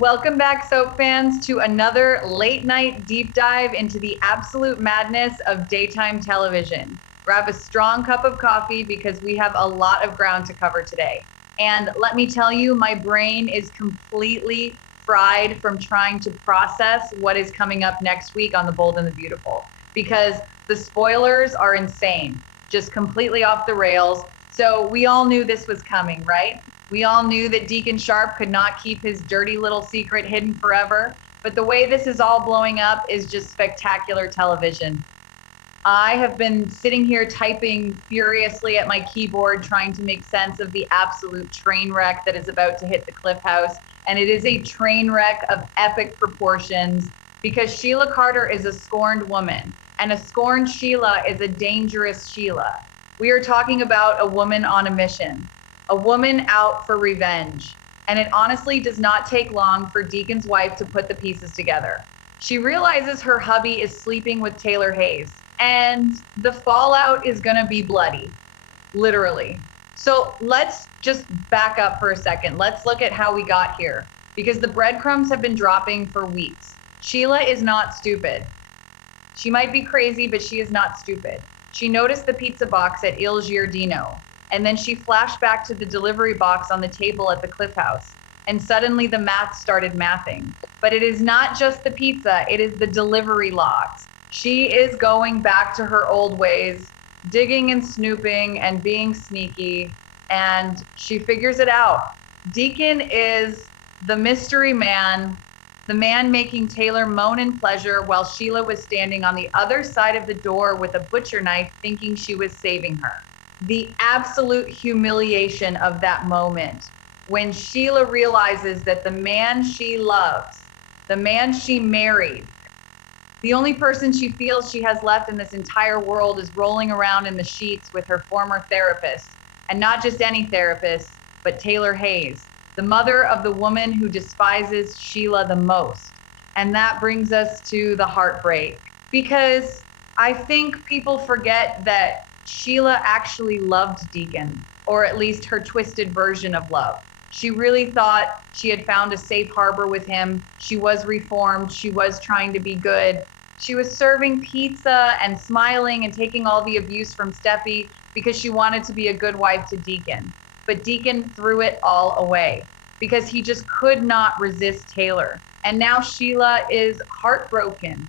Welcome back, soap fans, to another late night deep dive into the absolute madness of daytime television. Grab a strong cup of coffee because we have a lot of ground to cover today. And let me tell you, my brain is completely fried from trying to process what is coming up next week on The Bold and the Beautiful because the spoilers are insane, just completely off the rails. So we all knew this was coming, right? We all knew that Deacon Sharp could not keep his dirty little secret hidden forever, but the way this is all blowing up is just spectacular television. I have been sitting here typing furiously at my keyboard, trying to make sense of the absolute train wreck that is about to hit the Cliff House. And it is a train wreck of epic proportions because Sheila Carter is a scorned woman, and a scorned Sheila is a dangerous Sheila. We are talking about a woman on a mission. A woman out for revenge. And it honestly does not take long for Deacon's wife to put the pieces together. She realizes her hubby is sleeping with Taylor Hayes, and the fallout is gonna be bloody, literally. So let's just back up for a second. Let's look at how we got here, because the breadcrumbs have been dropping for weeks. Sheila is not stupid. She might be crazy, but she is not stupid. She noticed the pizza box at Il Giardino. And then she flashed back to the delivery box on the table at the Cliff House. And suddenly the math started mathing. But it is not just the pizza, it is the delivery logs. She is going back to her old ways, digging and snooping and being sneaky, and she figures it out. Deacon is the mystery man, the man making Taylor moan in pleasure while Sheila was standing on the other side of the door with a butcher knife thinking she was saving her. The absolute humiliation of that moment when Sheila realizes that the man she loves, the man she married, the only person she feels she has left in this entire world is rolling around in the sheets with her former therapist, and not just any therapist, but Taylor Hayes, the mother of the woman who despises Sheila the most. And that brings us to the heartbreak, because I think people forget that Sheila actually loved Deacon, or at least her twisted version of love. She really thought she had found a safe harbor with him. She was reformed. She was trying to be good. She was serving pizza and smiling and taking all the abuse from Steffy because she wanted to be a good wife to Deacon. But Deacon threw it all away because he just could not resist Taylor. And now Sheila is heartbroken.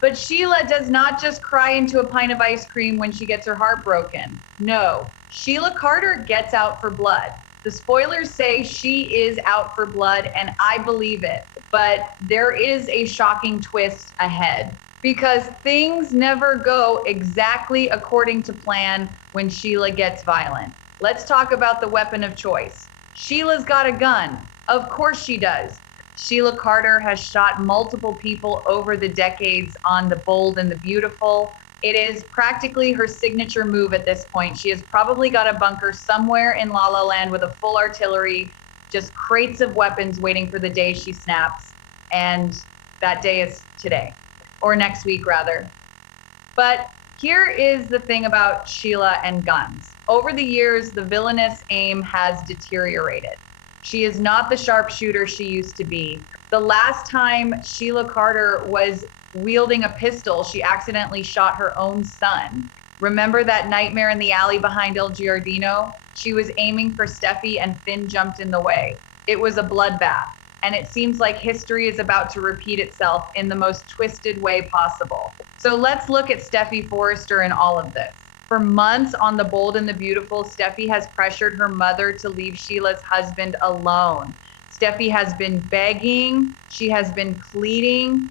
But Sheila does not just cry into a pint of ice cream when she gets her heart broken. No, Sheila Carter gets out for blood. The spoilers say she is out for blood, and I believe it. But there is a shocking twist ahead because things never go exactly according to plan when Sheila gets violent. Let's talk about the weapon of choice. Sheila's got a gun. Of course she does. Sheila Carter has shot multiple people over the decades on The Bold and the Beautiful. It is practically her signature move at this point. She has probably got a bunker somewhere in La La Land with a full artillery, just crates of weapons waiting for the day she snaps. And that day is today, or next week rather. But here is the thing about Sheila and guns. Over the years, the villainous aim has deteriorated. She is not the sharpshooter she used to be. The last time Sheila Carter was wielding a pistol, she accidentally shot her own son. Remember that nightmare in the alley behind El Giardino? She was aiming for Steffy and Finn jumped in the way. It was a bloodbath, and it seems like history is about to repeat itself in the most twisted way possible. So let's look at Steffy Forrester in all of this. For months on The Bold and the Beautiful, Steffy has pressured her mother to leave Sheila's husband alone. Steffy has been begging, she has been pleading,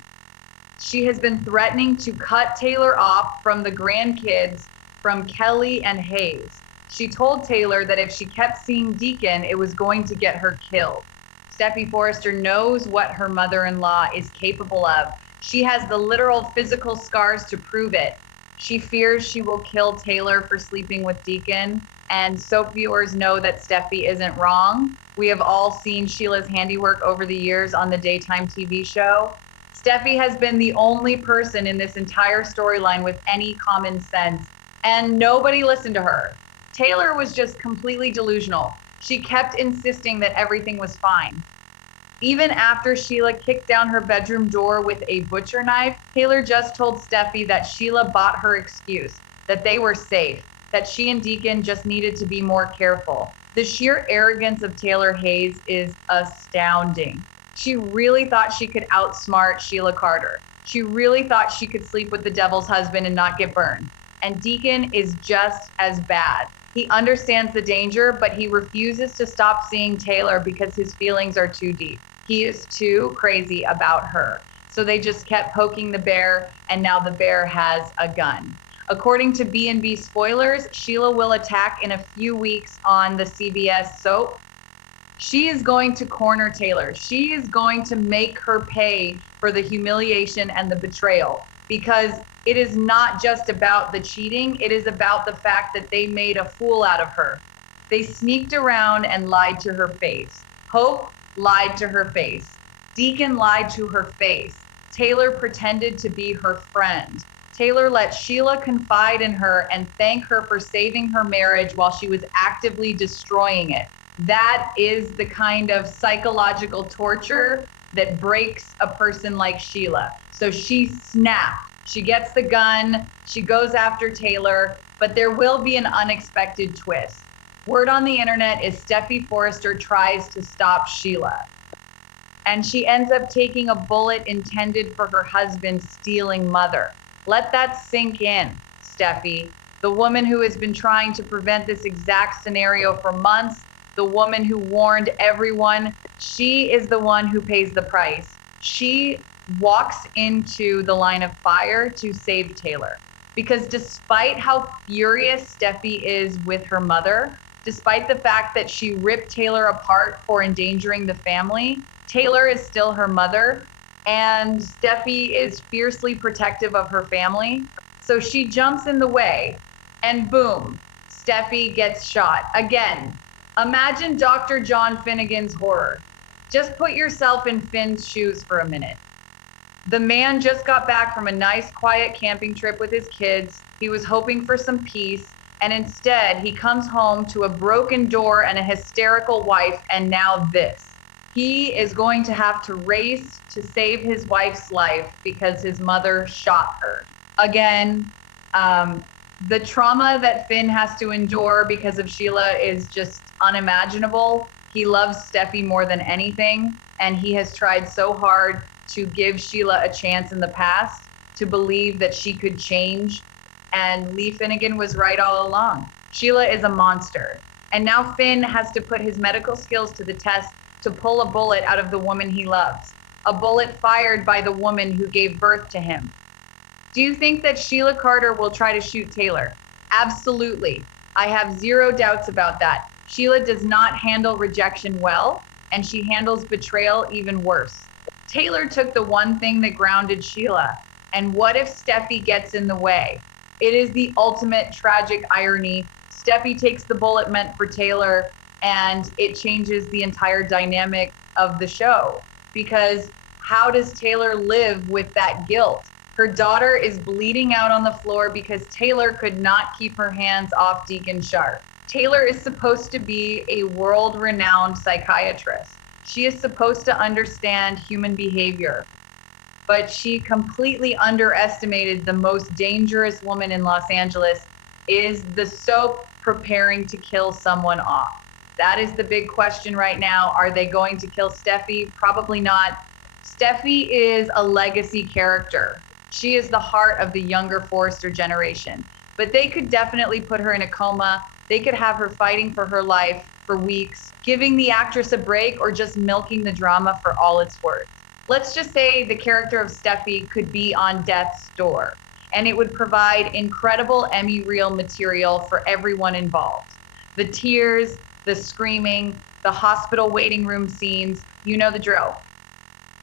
she has been threatening to cut Taylor off from the grandkids, from Kelly and Hayes. She told Taylor that if she kept seeing Deacon, it was going to get her killed. Steffy Forrester knows what her mother-in-law is capable of. She has the literal physical scars to prove it. She fears she will kill Taylor for sleeping with Deacon, and soap viewers know that Steffy isn't wrong. We have all seen Sheila's handiwork over the years on the daytime TV show. Steffy has been the only person in this entire storyline with any common sense, and nobody listened to her. Taylor was just completely delusional. She kept insisting that everything was fine. Even after Sheila kicked down her bedroom door with a butcher knife, Taylor just told Steffy that Sheila bought her excuse, that they were safe, that she and Deacon just needed to be more careful. The sheer arrogance of Taylor Hayes is astounding. She really thought she could outsmart Sheila Carter. She really thought she could sleep with the devil's husband and not get burned. And Deacon is just as bad. He understands the danger, but he refuses to stop seeing Taylor because his feelings are too deep. He is too crazy about her. So they just kept poking the bear, and now the bear has a gun. According to B&B spoilers, Sheila will attack in a few weeks on the CBS soap. She is going to corner Taylor. She is going to make her pay for the humiliation and the betrayal, because it is not just about the cheating. It is about the fact that they made a fool out of her. They sneaked around and lied to her face. Hope lied to her face. Deacon lied to her face. Taylor pretended to be her friend. Taylor let Sheila confide in her and thank her for saving her marriage while she was actively destroying it. That is the kind of psychological torture that breaks a person like Sheila. So she snapped. She gets the gun. She goes after Taylor, but there will be an unexpected twist. Word on the internet is Steffy Forrester tries to stop Sheila, and she ends up taking a bullet intended for her husband's stealing mother. Let that sink in, Steffy. The woman who has been trying to prevent this exact scenario for months, the woman who warned everyone, she is the one who pays the price. She walks into the line of fire to save Taylor. Because despite how furious Steffy is with her mother, despite the fact that she ripped Taylor apart for endangering the family, Taylor is still her mother, and Steffy is fiercely protective of her family. So she jumps in the way, and boom, Steffy gets shot. Again, imagine Dr. John Finnegan's horror. Just put yourself in Finn's shoes for a minute. The man just got back from a nice, quiet camping trip with his kids. He was hoping for some peace, and instead, he comes home to a broken door and a hysterical wife, and now this. He is going to have to race to save his wife's life because his mother shot her. Again, the trauma that Finn has to endure because of Sheila is just unimaginable. He loves Steffy more than anything, and he has tried so hard to give Sheila a chance in the past to believe that she could change. And Lee Finnegan was right all along. Sheila is a monster. And now Finn has to put his medical skills to the test to pull a bullet out of the woman he loves. A bullet fired by the woman who gave birth to him. Do you think that Sheila Carter will try to shoot Taylor? Absolutely. I have zero doubts about that. Sheila does not handle rejection well, and she handles betrayal even worse. Taylor took the one thing that grounded Sheila. And what if Steffy gets in the way? It is the ultimate tragic irony. Steffy takes the bullet meant for Taylor, and it changes the entire dynamic of the show. Because how does Taylor live with that guilt? Her daughter is bleeding out on the floor because Taylor could not keep her hands off Deacon Sharp. Taylor is supposed to be a world-renowned psychiatrist. She is supposed to understand human behavior, but she completely underestimated the most dangerous woman in Los Angeles. Is the soap preparing to kill someone off? That is the big question right now. Are they going to kill Steffy? Probably not. Steffy is a legacy character. She is the heart of the younger Forrester generation. But they could definitely put her in a coma. They could have her fighting for her life for weeks, giving the actress a break, or just milking the drama for all it's worth. Let's just say the character of Steffy could be on death's door, and it would provide incredible Emmy reel material for everyone involved. The tears, the screaming, the hospital waiting room scenes, you know the drill.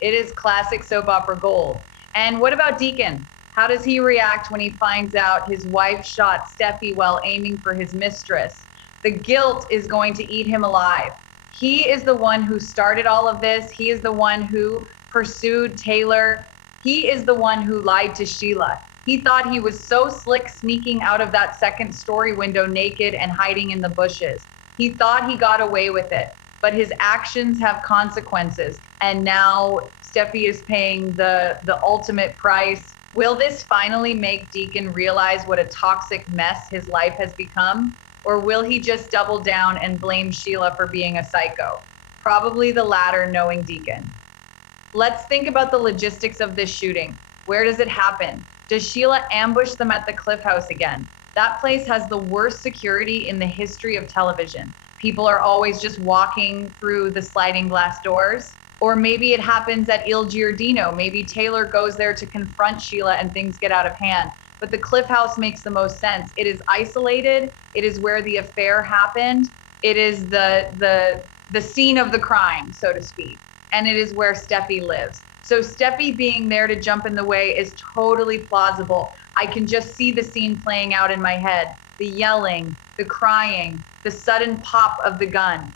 It is classic soap opera gold. And what about Deacon? How does he react when he finds out his wife shot Steffy while aiming for his mistress? The guilt is going to eat him alive. He is the one who started all of this. He is the one who pursued Taylor. He is the one who lied to Sheila. He thought he was so slick sneaking out of that second story window naked and hiding in the bushes. He thought he got away with it. but his actions have consequences. And now Steffi is paying the ultimate price. Will this finally make Deacon realize what a toxic mess his life has become? Or will he just double down and blame Sheila for being a psycho? Probably the latter, knowing Deacon. Let's think about the logistics of this shooting. Where does it happen? Does Sheila ambush them at the Cliff House again? That place has the worst security in the history of television. People are always just walking through the sliding glass doors. Or maybe it happens at Il Giardino. Maybe Taylor goes there to confront Sheila and things get out of hand. But the Cliff House makes the most sense. It is isolated. It is where the affair happened. It is the scene of the crime, so to speak. And it is where Steffi lives. So Steffi being there to jump in the way is totally plausible. I can just see the scene playing out in my head. The yelling, the crying, the sudden pop of the gun,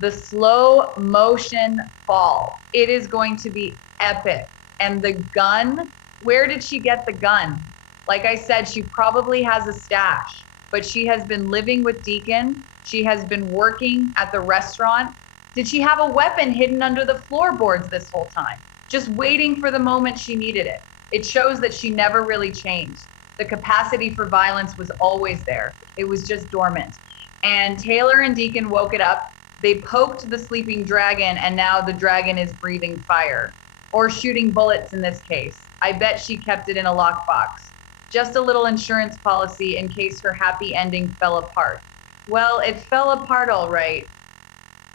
the slow motion fall. It is going to be epic. And the gun, where did she get the gun? Like I said, she probably has a stash, but she has been living with Deacon. She has been working at the restaurant. Did she have a weapon hidden under the floorboards this whole time, just waiting for the moment she needed it? It shows that she never really changed. The capacity for violence was always there. It was just dormant. And Taylor and Deacon woke it up. They poked the sleeping dragon, and now the dragon is breathing fire, or shooting bullets in this case. I bet she kept it in a lockbox. Just a little insurance policy in case her happy ending fell apart. Well, it fell apart all right.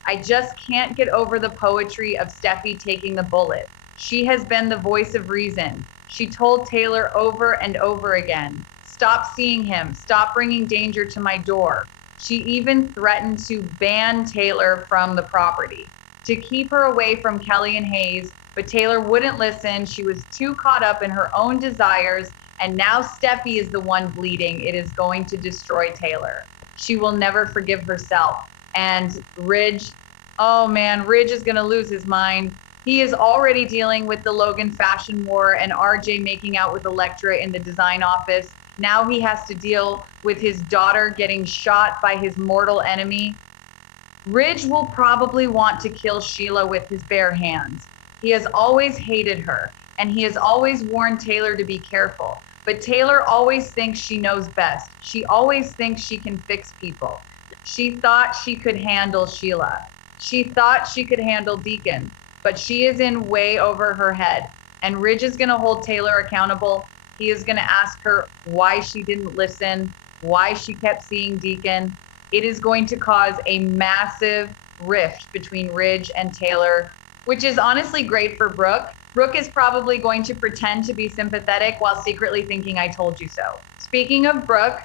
I just can't get over the poetry of Steffi taking the bullet. She has been the voice of reason. She told Taylor over and over again, stop seeing him, stop bringing danger to my door. She even threatened to ban Taylor from the property, to keep her away from Kelly and Hayes, but Taylor wouldn't listen. She was too caught up in her own desires, and now Steffi is the one bleeding. It is going to destroy Taylor. She will never forgive herself. And Ridge, oh man, Ridge is gonna lose his mind. He is already dealing with the Logan fashion war and RJ making out with Elektra in the design office. Now he has to deal with his daughter getting shot by his mortal enemy. Ridge will probably want to kill Sheila with his bare hands. He has always hated her, and he has always warned Taylor to be careful. But Taylor always thinks she knows best. She always thinks she can fix people. She thought she could handle Sheila. She thought she could handle Deacon, but she is in way over her head. And Ridge is going to hold Taylor accountable. He is going to ask her why she didn't listen, why she kept seeing Deacon. It is going to cause a massive rift between Ridge and Taylor, which is honestly great for Brooke. Brooke is probably going to pretend to be sympathetic while secretly thinking I told you so. Speaking of Brooke,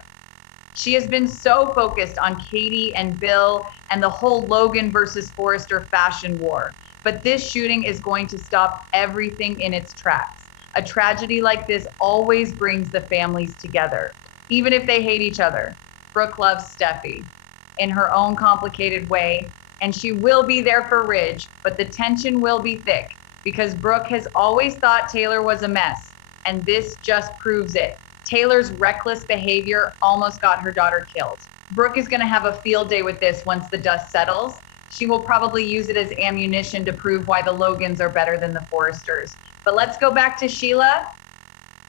she has been so focused on Katie and Bill and the whole Logan versus Forrester fashion war. But this shooting is going to stop everything in its tracks. A tragedy like this always brings the families together, even if they hate each other. Brooke loves Steffi in her own complicated way, and she will be there for Ridge, but the tension will be thick because Brooke has always thought Taylor was a mess, and this just proves it. Taylor's reckless behavior almost got her daughter killed. Brooke is going to have a field day with this once the dust settles. She will probably use it as ammunition to prove why the Logans are better than the Forresters. But let's go back to Sheila.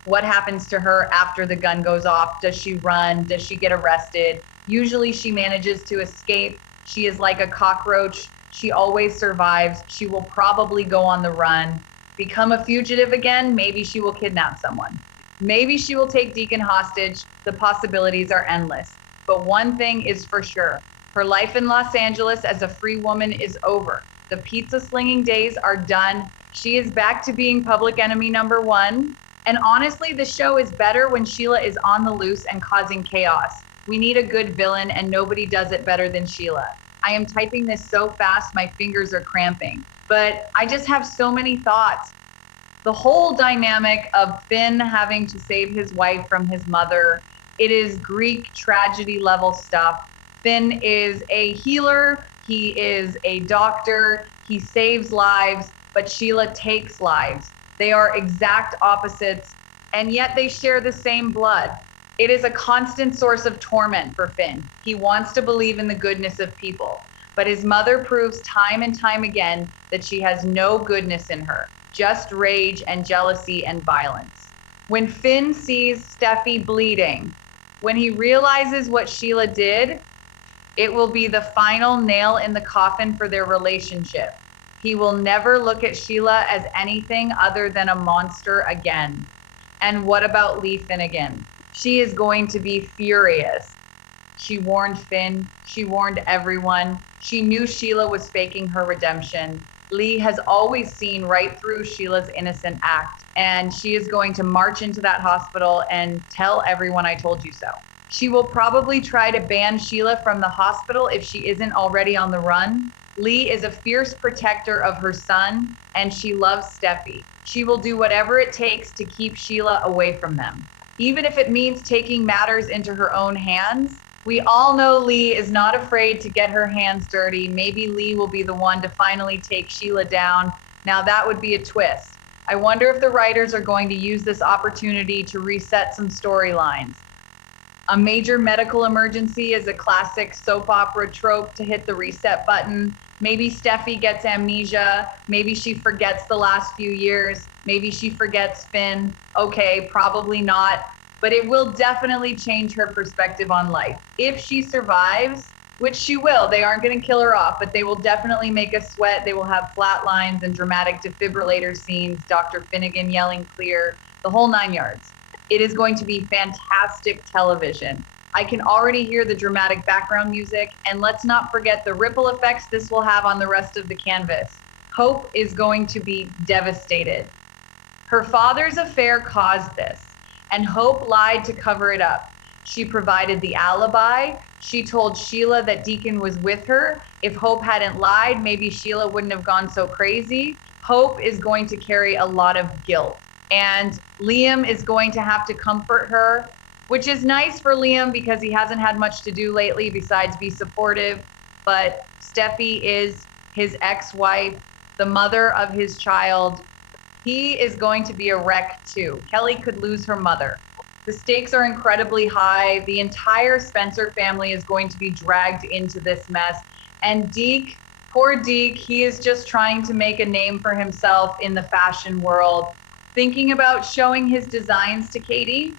What happens to her after the gun goes off? Does she run? Does she get arrested? Usually she manages to escape. She is like a cockroach. She always survives. She will probably go on the run, become a fugitive again. Maybe she will kidnap someone. Maybe she will take Deacon hostage. The possibilities are endless. But one thing is for sure. Her life in Los Angeles as a free woman is over. The pizza slinging days are done. She is back to being public enemy number one. And honestly, the show is better when Sheila is on the loose and causing chaos. We need a good villain, and nobody does it better than Sheila. I am typing this so fast, my fingers are cramping. But I just have so many thoughts. The whole dynamic of Finn having to save his wife from his mother, it is Greek tragedy level stuff. Finn is a healer, he is a doctor, he saves lives, but Sheila takes lives. They are exact opposites, and yet they share the same blood. It is a constant source of torment for Finn. He wants to believe in the goodness of people. But his mother proves time and time again that she has no goodness in her, just rage and jealousy and violence. When Finn sees Steffy bleeding, when he realizes what Sheila did, it will be the final nail in the coffin for their relationship. He will never look at Sheila as anything other than a monster again. And what about Lee Finnegan? She is going to be furious. She warned Finn. She warned everyone. She knew Sheila was faking her redemption. Lee has always seen right through Sheila's innocent act, and she is going to march into that hospital and tell everyone I told you so. She will probably try to ban Sheila from the hospital if she isn't already on the run. Lee is a fierce protector of her son, and she loves Steffy. She will do whatever it takes to keep Sheila away from them, even if it means taking matters into her own hands. We all know Lee is not afraid to get her hands dirty. Maybe Lee will be the one to finally take Sheila down. Now that would be a twist. I wonder if the writers are going to use this opportunity to reset some storylines. A major medical emergency is a classic soap opera trope to hit the reset button. Maybe Steffy gets amnesia. Maybe she forgets the last few years. Maybe she forgets Finn. Okay, probably not. But it will definitely change her perspective on life. If she survives, which she will, they aren't going to kill her off, but they will definitely make us sweat. They will have flat lines and dramatic defibrillator scenes, Dr. Finnegan yelling clear, the whole 9 yards. It is going to be fantastic television. I can already hear the dramatic background music, and let's not forget the ripple effects this will have on the rest of the canvas. Hope is going to be devastated. Her father's affair caused this, and Hope lied to cover it up. She provided the alibi. She told Sheila that Deacon was with her. If Hope hadn't lied, maybe Sheila wouldn't have gone so crazy. Hope is going to carry a lot of guilt, and Liam is going to have to comfort her, which is nice for Liam because he hasn't had much to do lately besides be supportive. But Steffy is his ex-wife, the mother of his child. He is going to be a wreck too. Kelly could lose her mother. The stakes are incredibly high. The entire Spencer family is going to be dragged into this mess. And Deke, poor Deke, he is just trying to make a name for himself in the fashion world, thinking about showing his designs to Katie.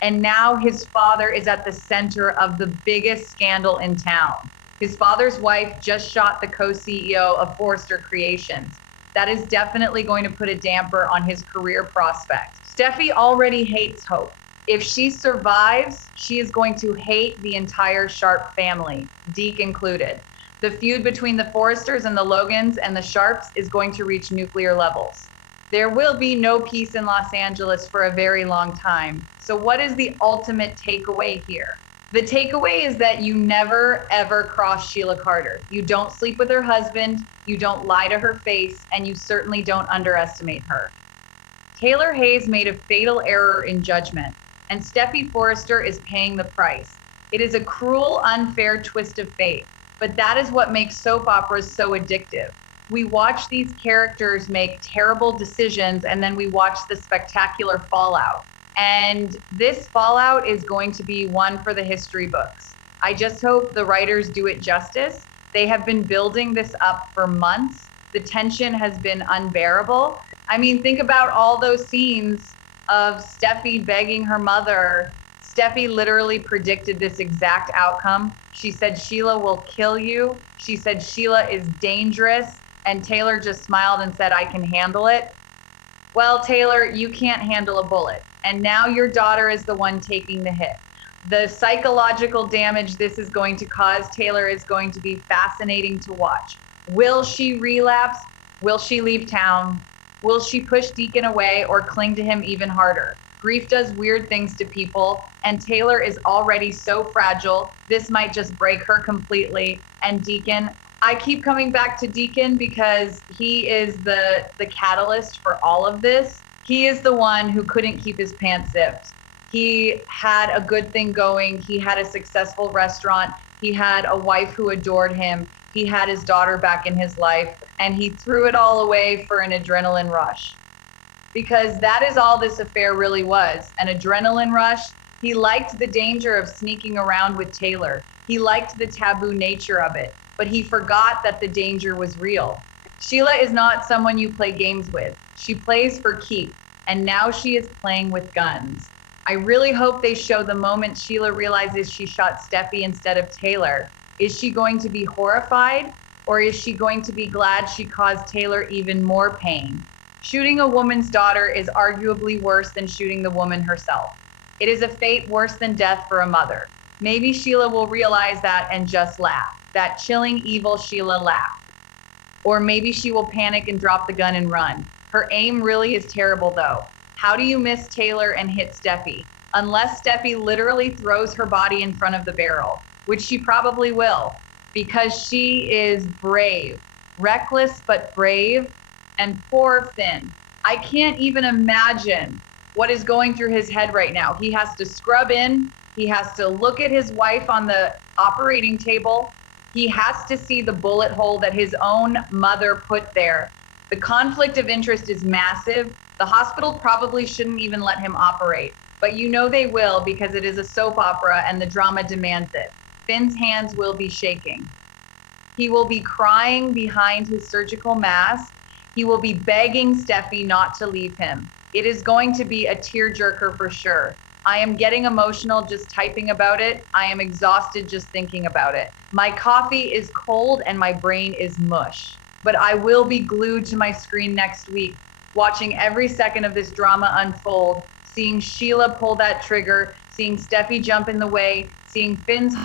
And now his father is at the center of the biggest scandal in town. His father's wife just shot the co-CEO of Forrester Creations. That is definitely going to put a damper on his career prospects. Steffy already hates Hope. If she survives, she is going to hate the entire Sharp family, Deke included. The feud between the Forresters and the Logans and the Sharps is going to reach nuclear levels. There will be no peace in Los Angeles for a very long time. So what is the ultimate takeaway here? The takeaway is that you never, ever cross Sheila Carter. You don't sleep with her husband, you don't lie to her face, and you certainly don't underestimate her. Taylor Hayes made a fatal error in judgment, and Steffy Forrester is paying the price. It is a cruel, unfair twist of fate, but that is what makes soap operas so addictive. We watch these characters make terrible decisions, and then we watch the spectacular fallout. And this fallout is going to be one for the history books. I just hope the writers do it justice. They have been building this up for months. The tension has been unbearable. I mean, think about all those scenes of Steffy begging her mother. Steffy literally predicted this exact outcome. She said, Sheila will kill you. She said, Sheila is dangerous. And Taylor just smiled and said, I can handle it. Well, Taylor, you can't handle a bullet. And now your daughter is the one taking the hit. The psychological damage this is going to cause Taylor is going to be fascinating to watch. Will she relapse? Will she leave town? Will she push Deacon away or cling to him even harder? Grief does weird things to people, and Taylor is already so fragile. This might just break her completely. And Deacon, I keep coming back to Deacon because he is the catalyst for all of this. He is the one who couldn't keep his pants zipped. He had a good thing going. He had a successful restaurant. He had a wife who adored him. He had his daughter back in his life, and he threw it all away for an adrenaline rush. Because that is all this affair really was, an adrenaline rush. He liked the danger of sneaking around with Taylor. He liked the taboo nature of it. but he forgot that the danger was real. Sheila is not someone you play games with. She plays for keeps, and now she is playing with guns. I really hope they show the moment Sheila realizes she shot Steffy instead of Taylor. Is she going to be horrified, or is she going to be glad she caused Taylor even more pain? Shooting a woman's daughter is arguably worse than shooting the woman herself. It is a fate worse than death for a mother. Maybe Sheila will realize that and just laugh. That chilling, evil Sheila laugh. Or maybe she will panic and drop the gun and run. Her aim really is terrible though. How do you miss Taylor and hit Steffy? Unless Steffy literally throws her body in front of the barrel, which she probably will, because she is brave. Reckless but brave. And poor Finn. I can't even imagine what is going through his head right now. He has to scrub in. He has to look at his wife on the operating table. He has to see the bullet hole that his own mother put there. The conflict of interest is massive. The hospital probably shouldn't even let him operate, but you know they will because it is a soap opera and the drama demands it. Finn's hands will be shaking. He will be crying behind his surgical mask. He will be begging Steffy not to leave him. It is going to be a tearjerker for sure. I am getting emotional just typing about it. I am exhausted just thinking about it. My coffee is cold and my brain is mush. But I will be glued to my screen next week, watching every second of this drama unfold, seeing Sheila pull that trigger, seeing Steffy jump in the way, seeing Finn's